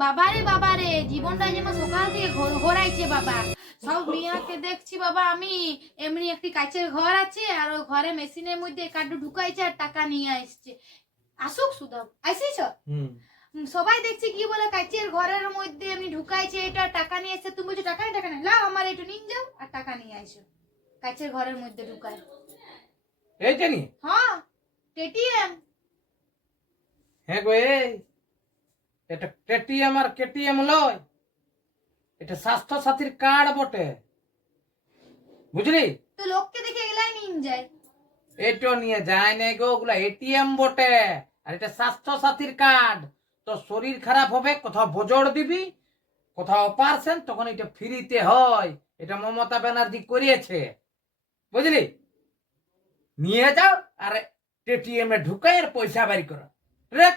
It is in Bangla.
বাবারে জীবনটা যেন সকাল থেকে ঘোরাইছে বাবা। সব মিয়াকে দেখছি বাবা, আমি এমনি একটি কাচের ঘর আছে আর ওই ঘরে মেশিনের মধ্যে কার্ড ঢুকাইছে আর টাকা নিয়ে আসছে। আসুক সুদা, আইসিস? সবাই দেখছি কি বলে কাচের ঘরের মধ্যে এমনি ঢুকাইছে, এটা টাকা নিয়ে এসে। তুমি বলছো টাকা নেই, লাও আমার এটা নিয়ে যাও আর টাকা নিয়ে আইসো। কাচের ঘরের মধ্যে ঢুকায় এই জানি। হ্যাঁ, টিটিএম। হ্যাঁ গো, এটা টিটিএম আর কেটিএম লয়, এটা স্বাস্থ্য সাথীর কার্ড বটে, বুঝলি? তো লোককে দেখে এগুলাই নিয়ে যায়। এটা নিয়ে যায় না গো, ওগুলা এটিএম বটে, আর এটা স্বাস্থ্য সাথীর কার্ড। তো শরীর খারাপ হবে, কোথাও বোজড় দিবি, কোথাও অপারেশন, তখন এটা ফ্রিতে হয়। এটা মমতা ব্যানার্জি করিয়েছে, বুঝলি? নিয়ে যাও আর এটিএম এ ঢুকাই আর পয়সা বের করো। রে